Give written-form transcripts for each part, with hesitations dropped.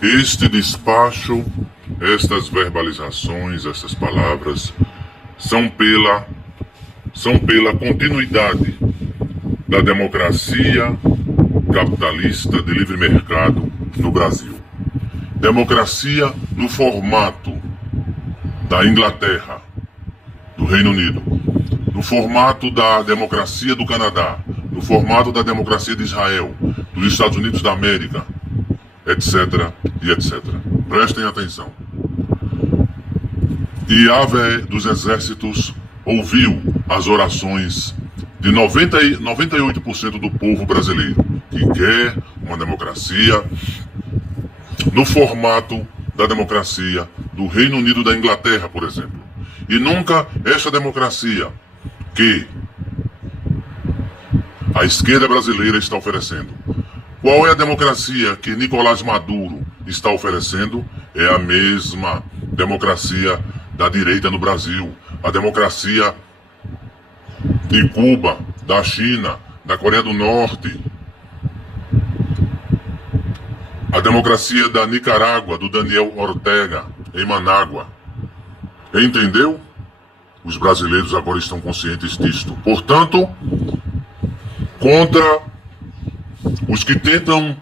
Este despacho, estas verbalizações, estas palavras, são pela continuidade da democracia capitalista de livre mercado no Brasil. Democracia no formato da Inglaterra, do Reino Unido, no formato da democracia do Canadá, no formato da democracia de Israel, dos Estados Unidos da América, etc. e etc. Prestem atenção. Yahvé dos exércitos ouviu as orações de 98% do povo brasileiro, que quer uma democracia no formato da democracia do Reino Unido da Inglaterra, por exemplo. E nunca esta democracia que a esquerda brasileira está oferecendo. Qual é a democracia que Nicolás Maduro está oferecendo? É a mesma democracia da direita no Brasil, a democracia de Cuba, da China, da Coreia do Norte, a democracia da Nicarágua, do Daniel Ortega, em Manágua. Entendeu? Os brasileiros agora estão conscientes disto. Portanto, contra os que tentam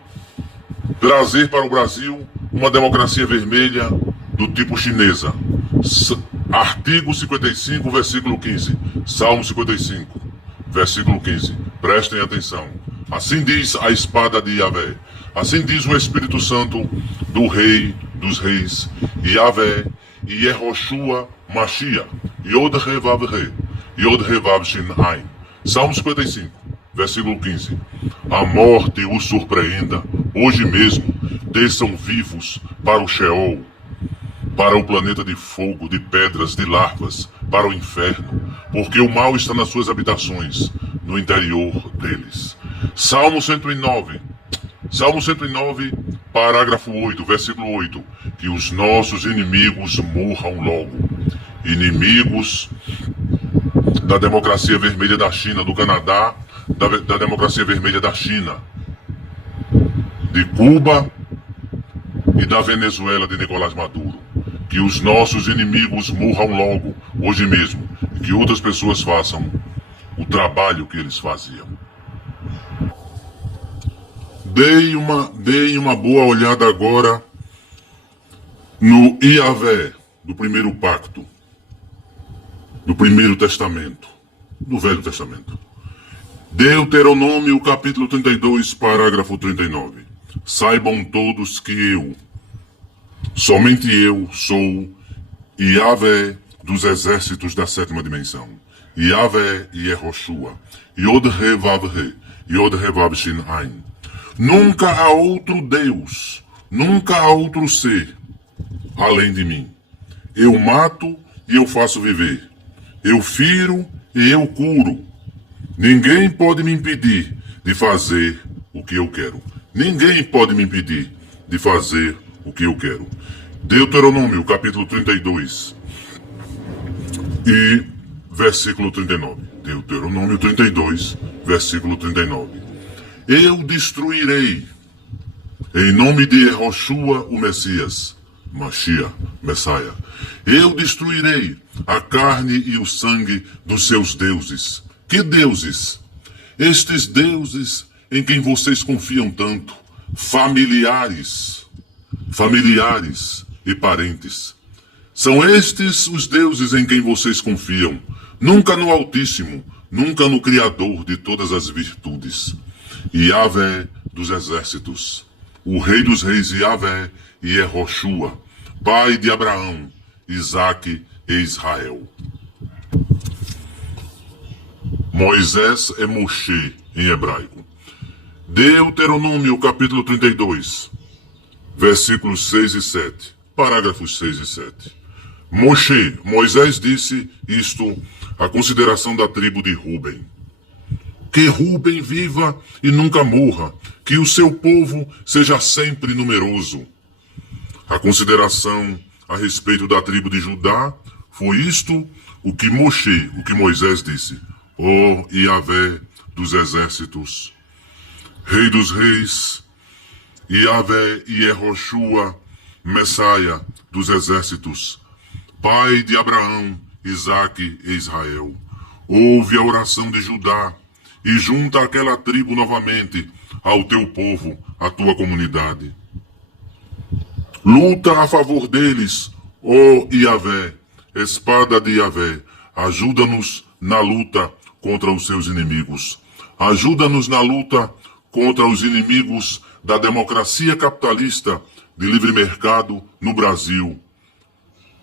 trazer para o Brasil uma democracia vermelha do tipo chinesa. Artigo 55, versículo 15. Salmo 55, versículo 15. Prestem atenção. Assim diz a espada de Yahvé. Assim diz o Espírito Santo do Rei dos Reis, Yahvé, Yehoshua Mashiach, Yod Revav Re, Yod Revav Shin Ain. Salmo 55, versículo 15. A morte os surpreenda, hoje mesmo desçam vivos para o Sheol, para o planeta de fogo, de pedras, de larvas, para o inferno, porque o mal está nas suas habitações, no interior deles. Salmo 109, parágrafo 8, versículo 8. Que os nossos inimigos morram logo. Inimigos da democracia vermelha da China, do Canadá, da democracia vermelha da China, de Cuba e da Venezuela de Nicolás Maduro. Que os nossos inimigos morram logo, hoje mesmo, e que outras pessoas façam o trabalho que eles faziam. Deem uma boa olhada agora no Yahvé do primeiro pacto, do primeiro testamento, do Velho Testamento. Deuteronômio capítulo 32, parágrafo 39. Saibam todos que eu, somente eu, sou Yahvé dos exércitos da sétima dimensão. Yahvé Yehoshua, Yod Revav Re, Yod Revav Shin Ain. Nunca há outro Deus, nunca há outro ser além de mim. Eu mato e eu faço viver. Eu firo e eu curo. Ninguém pode me impedir de fazer o que eu quero. Ninguém pode me impedir de fazer o que eu quero. Deuteronômio, capítulo 32 e versículo 39. Deuteronômio 32, versículo 39. Eu destruirei, em nome de Yehoshua, o Messias, Mashiach, Messiah, eu destruirei a carne e o sangue dos seus deuses. Que deuses? Estes deuses em quem vocês confiam tanto, familiares e parentes. São estes os deuses em quem vocês confiam, nunca no Altíssimo, nunca no Criador de todas as virtudes. Yahvé dos exércitos, o Rei dos Reis Yahvé e Yehoshua, pai de Abraão, Isaque e Israel. Moisés é Moshe em hebraico. Deuteronômio capítulo 32, versículos 6 e 7, parágrafos 6 e 7. Moisés disse isto à consideração da tribo de Ruben. Que Ruben viva e nunca morra, que o seu povo seja sempre numeroso. A consideração a respeito da tribo de Judá foi isto o que Moisés disse. Yahvé dos exércitos, Rei dos reis Yahvé Yehoshua, Messiah dos exércitos, Pai de Abraão, Isaque e Israel, ouve a oração de Judá e junta aquela tribo novamente ao teu povo, à tua comunidade. Luta a favor deles, ó Yahvé, espada de Yahvé, ajuda-nos na luta contra os seus inimigos. Ajuda-nos na luta contra os inimigos da democracia capitalista de livre mercado no Brasil,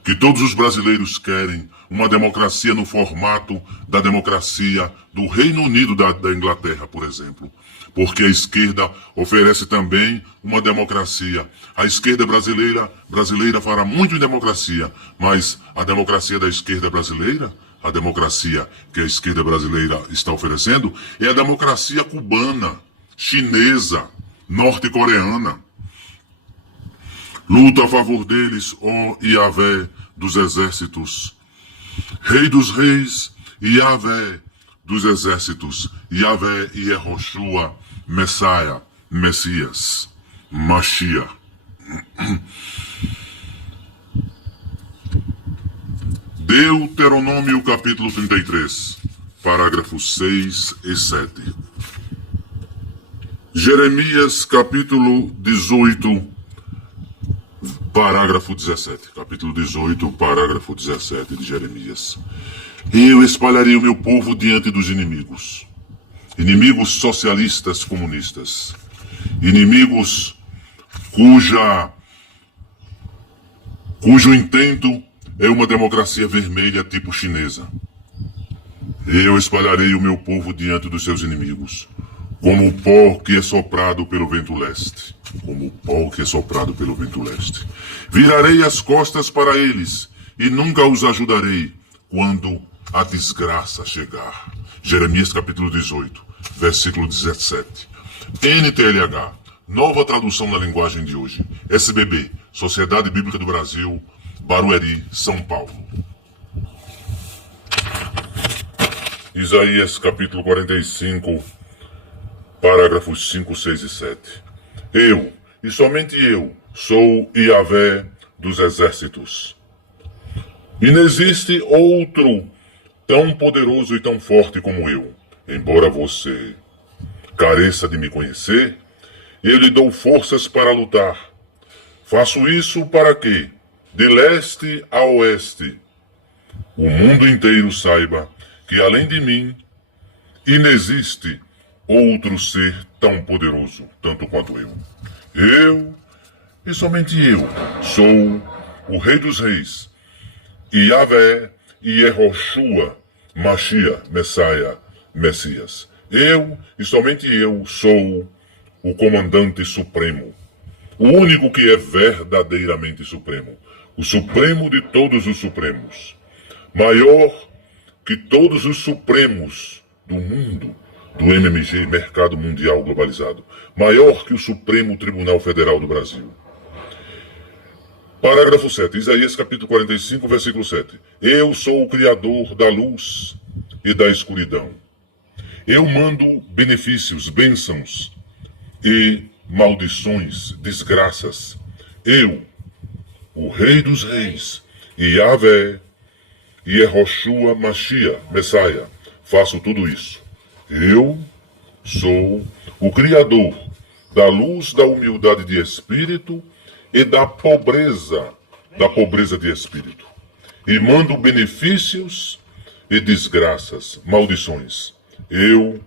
que todos os brasileiros querem, uma democracia no formato da democracia do Reino Unido da Inglaterra, por exemplo. Porque a esquerda oferece também uma democracia. A esquerda brasileira fala muito em democracia, mas a democracia da esquerda brasileira, a democracia que a esquerda brasileira está oferecendo, é a democracia cubana, chinesa, norte-coreana. Luta a favor deles, ó Yahvé dos exércitos. Rei dos reis, Yahvé dos exércitos, Yahvé Yehoshua, Messiah, Messias, Mashiach. Deuteronômio capítulo 33, parágrafos 6 e 7. Jeremias capítulo 18, parágrafo 17. Capítulo 18, parágrafo 17 de Jeremias. Eu espalharei o meu povo diante dos inimigos. Inimigos socialistas comunistas. Inimigos cujo intento é uma democracia vermelha tipo chinesa. Eu espalharei o meu povo diante dos seus inimigos, como o pó que é soprado pelo vento leste. Como o pó que é soprado pelo vento leste. Virarei as costas para eles e nunca os ajudarei quando a desgraça chegar. Jeremias capítulo 18, versículo 17. NTLH, nova tradução na linguagem de hoje. SBB, Sociedade Bíblica do Brasil, Barueri, São Paulo. Isaías capítulo 45, parágrafos 5, 6 e 7. Eu, e somente eu, sou Yahvé dos exércitos. E não existe outro tão poderoso e tão forte como eu. Embora você careça de me conhecer, eu lhe dou forças para lutar. Faço isso para que, de leste a oeste, o mundo inteiro saiba que além de mim, inexiste outro ser tão poderoso, tanto quanto eu. Eu, e somente eu, sou o Rei dos Reis, Yahvé Yehoshua, Mashiach, Messiah, Messias. Eu, e somente eu, sou o comandante supremo, o único que é verdadeiramente supremo, o supremo de todos os supremos, maior que todos os supremos do mundo, do MMG, Mercado Mundial Globalizado, maior que o Supremo Tribunal Federal do Brasil. Parágrafo 7, Isaías capítulo 45, versículo 7. Eu sou o Criador da luz e da escuridão. Eu mando benefícios, bênçãos e maldições, desgraças. Eu, o Rei dos Reis, Yahvé, Yehoshua Mashiach, Messiah, faço tudo isso. Eu sou o Criador da luz, da humildade de espírito e da pobreza de espírito. E mando benefícios e desgraças, maldições. Eu,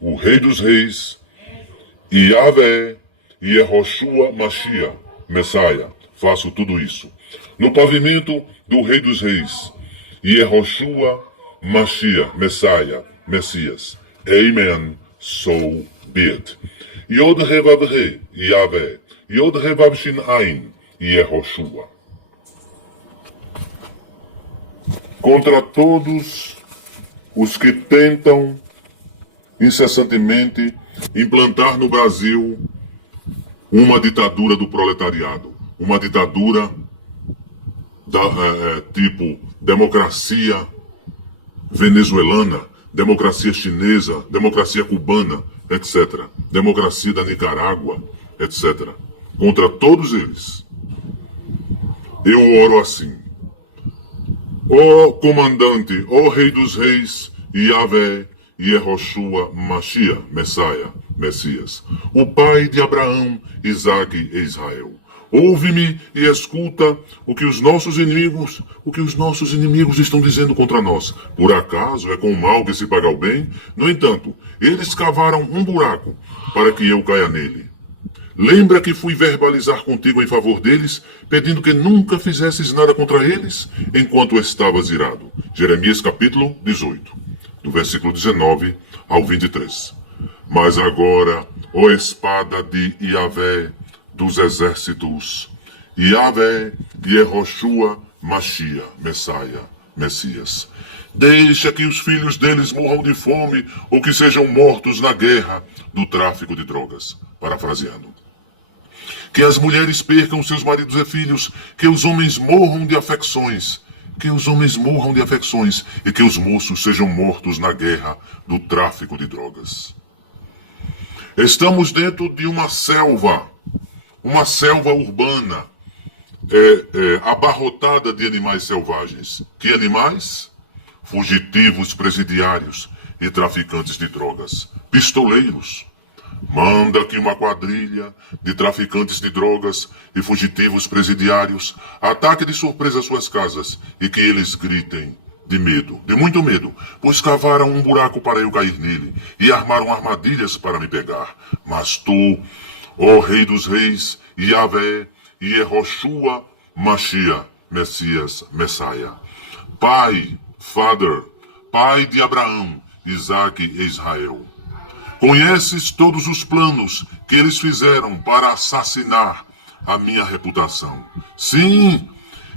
o Rei dos Reis, Yahvé, Yehoshua Mashiach, Messiah, faço tudo isso. No pavimento do Rei dos Reis, Yehoshua Mashiach, Messiah, Messias. Amen, so be it. Yod Revav He, Yahvé. Yod Revav Shin Ain, Yehoshua. Contra todos os que tentam incessantemente implantar no Brasil uma ditadura do proletariado, uma ditadura tipo democracia venezuelana, democracia chinesa, democracia cubana, etc. Democracia da Nicarágua, etc. Contra todos eles. Eu oro assim: ó comandante, ó Rei dos Reis, Yahvé, Yehoshua, Mashiach, Messias, o pai de Abraão, Isaque e Israel. Ouve-me e escuta o que os nossos inimigos estão dizendo contra nós. Por acaso é com o mal que se paga o bem? No entanto, eles cavaram um buraco para que eu caia nele. Lembra que fui verbalizar contigo em favor deles, pedindo que nunca fizesses nada contra eles, enquanto estavas irado. Jeremias capítulo 18, do versículo 19 ao 23. Mas agora, ó espada de Yahvé dos exércitos, Yahvé, Yehoshua, Mashiach, Messias, deixa que os filhos deles morram de fome ou que sejam mortos na guerra do tráfico de drogas. Parafraseando. Que as mulheres percam seus maridos e filhos, que os homens morram de afecções, e que os moços sejam mortos na guerra do tráfico de drogas. Estamos dentro de uma selva urbana, abarrotada de animais selvagens. Que animais? Fugitivos presidiários e traficantes de drogas, pistoleiros. Manda que uma quadrilha de traficantes de drogas e fugitivos presidiários ataque de surpresa suas casas e que eles gritem de medo, de muito medo, pois cavaram um buraco para eu cair nele e armaram armadilhas para me pegar. Mas tu, ó Rei dos Reis, Yahvé, Yehoshua, Mashiach, Messiah, Pai de Abraão, Isaque e Israel. Conheces todos os planos que eles fizeram para assassinar a minha reputação. Sim,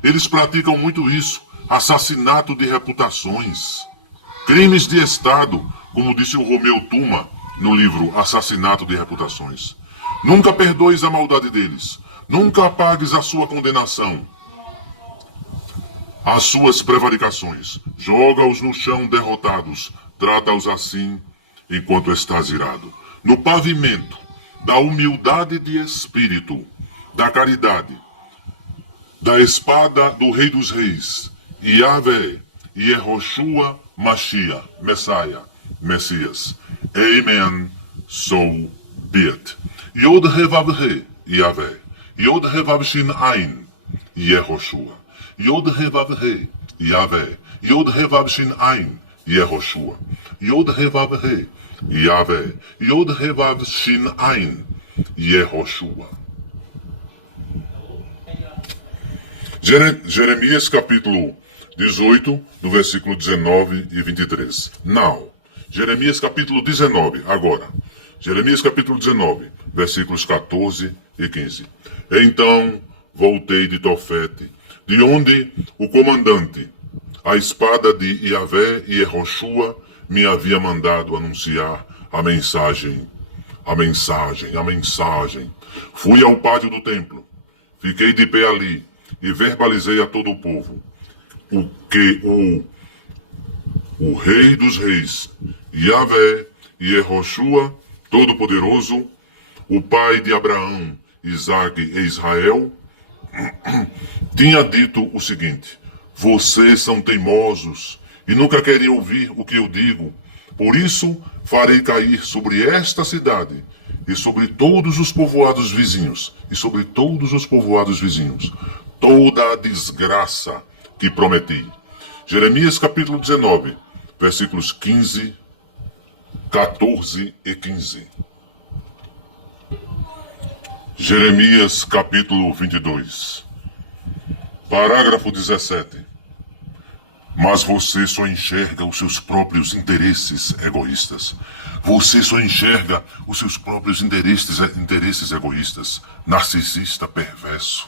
eles praticam muito isso, assassinato de reputações. Crimes de Estado, como disse o Romeu Tuma no livro Assassinato de Reputações. Nunca perdoes a maldade deles, nunca apagues a sua condenação, as suas prevaricações. Joga-os no chão derrotados, trata-os assim enquanto estás irado. No pavimento da humildade de espírito, da caridade, da espada do Rei dos Reis, Yahvé, Yehoshua, Mashiach, Messias. Amen, so be it. Yod Revav He, Yahvé. Yod Revav Shin Ain, Yehoshua. Yod Revav He, Yahvé. Yod Revav Shin Ain, Yehoshua. Yod Revav He, Yahvé. Yod Revav Shin Ain, Yehoshua. Jeremias capítulo 18, do versículo 19 e 23. Now, Jeremias capítulo 19, agora. Jeremias capítulo 19, versículos 14 e 15. Então voltei de Tofete, de onde o comandante, a espada de Yahvé e Yehoshua, me havia mandado anunciar a mensagem. Fui ao pátio do templo, fiquei de pé ali e verbalizei a todo o povo o que o Rei dos Reis, Yahvé e Yehoshua, Todo-Poderoso, o pai de Abraão, Isaque e Israel, tinha dito o seguinte: vocês são teimosos e nunca querem ouvir o que eu digo. Por isso farei cair sobre esta cidade e sobre todos os povoados vizinhos, toda a desgraça que prometi. Jeremias capítulo 19, versículos 15, 14 e 15. Jeremias capítulo 22, parágrafo 17. Mas você só enxerga os seus próprios interesses egoístas. Narcisista perverso.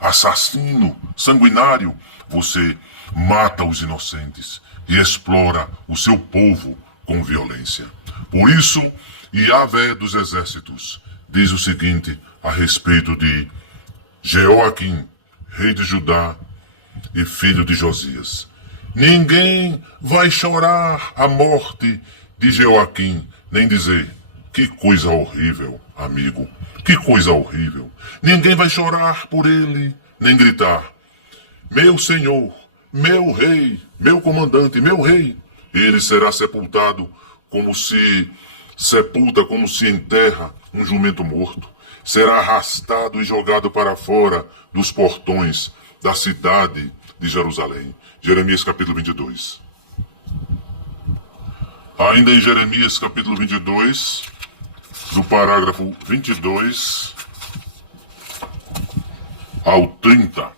Assassino, sanguinário. Você mata os inocentes e explora o seu povo com violência. Por isso, Yahvé dos exércitos diz o seguinte a respeito de Jeoaquim, rei de Judá e filho de Josias: ninguém vai chorar a morte de Jeoaquim, nem dizer: que coisa horrível, amigo, Que coisa horrível! Ninguém vai chorar por ele, nem gritar: meu senhor, meu rei, meu comandante, meu rei. Ele será sepultado como se sepulta, como se enterra um jumento morto. Será arrastado e jogado para fora dos portões da cidade de Jerusalém. Jeremias capítulo 22. Ainda em Jeremias capítulo 22, do parágrafo 22 ao 30,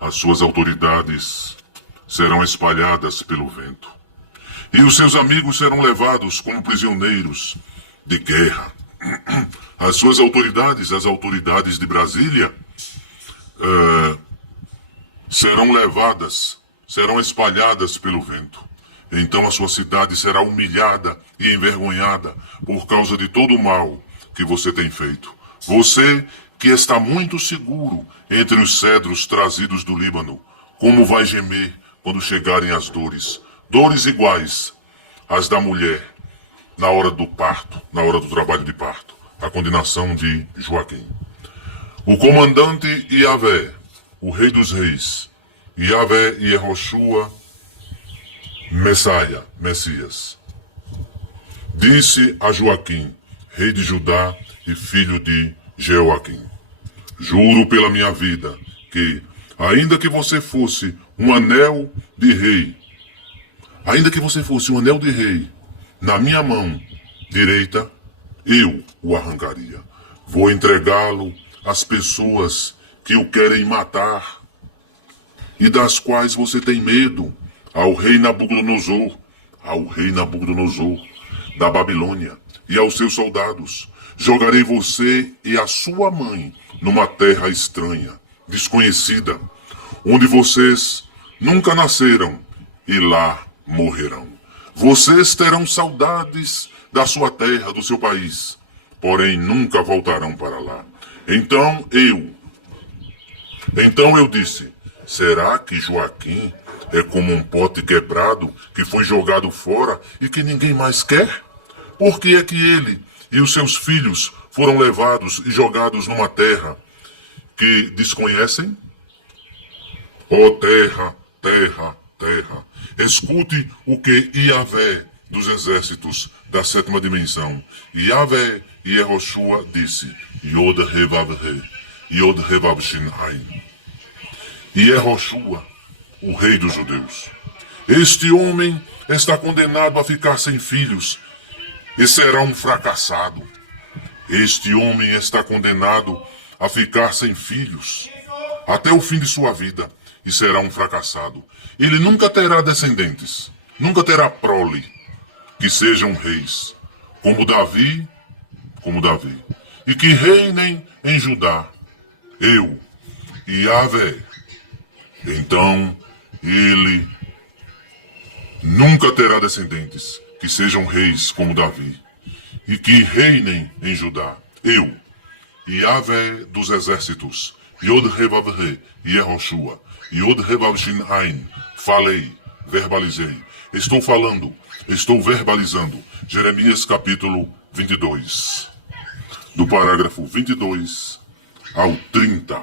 as suas autoridades serão espalhadas pelo vento, e os seus amigos serão levados como prisioneiros de guerra. As suas autoridades, as autoridades de Brasília, serão levadas, serão espalhadas pelo vento. Então a sua cidade será humilhada e envergonhada por causa de todo o mal que você tem feito. Você que está muito seguro entre os cedros trazidos do Líbano, como vai gemer quando chegarem as dores? Dores iguais às da mulher na hora do parto, na hora do trabalho de parto. A condenação de Joaquim. O comandante Yahvé, o rei dos reis, Yahvé Yehoshua, Messias, disse a Joaquim, rei de Judá e filho de Jeoaquim: juro pela minha vida que, ainda que você fosse um anel de rei, na minha mão direita, eu o arrancaria. Vou entregá-lo às pessoas que o querem matar e das quais você tem medo, ao rei Nabucodonosor, da Babilônia, e aos seus soldados. Jogarei você e a sua mãe numa terra estranha, desconhecida, onde vocês nunca nasceram, e lá morrerão. Vocês terão saudades da sua terra, do seu país, porém nunca voltarão para lá. Então eu disse: será que Joaquim é como um pote quebrado que foi jogado fora e que ninguém mais quer? Por que é que ele e os seus filhos foram levados e jogados numa terra que desconhecem? Ó terra, terra, terra, escute o que Yahvé dos exércitos da sétima dimensão, Yahvé Yehoshua, disse: Yod Revav He, Yod Revav Shin Ain. Yehoshua, o rei dos judeus. Este homem está condenado a ficar sem filhos e será um fracassado. Este homem está condenado a ficar sem filhos até o fim de sua vida e será um fracassado. Ele nunca terá descendentes, nunca terá prole que sejam reis, como Davi, e que reinem em Judá, eu, Yahvé. Então ele nunca terá descendentes que sejam reis como Davi, e que reinem em Judá, eu, Yahvé dos exércitos, Yod Revav He, Yehoshua, Yod Revav Shin Ain, falei, verbalizei, estou verbalizando. Jeremias capítulo 22, do parágrafo 22 ao 30.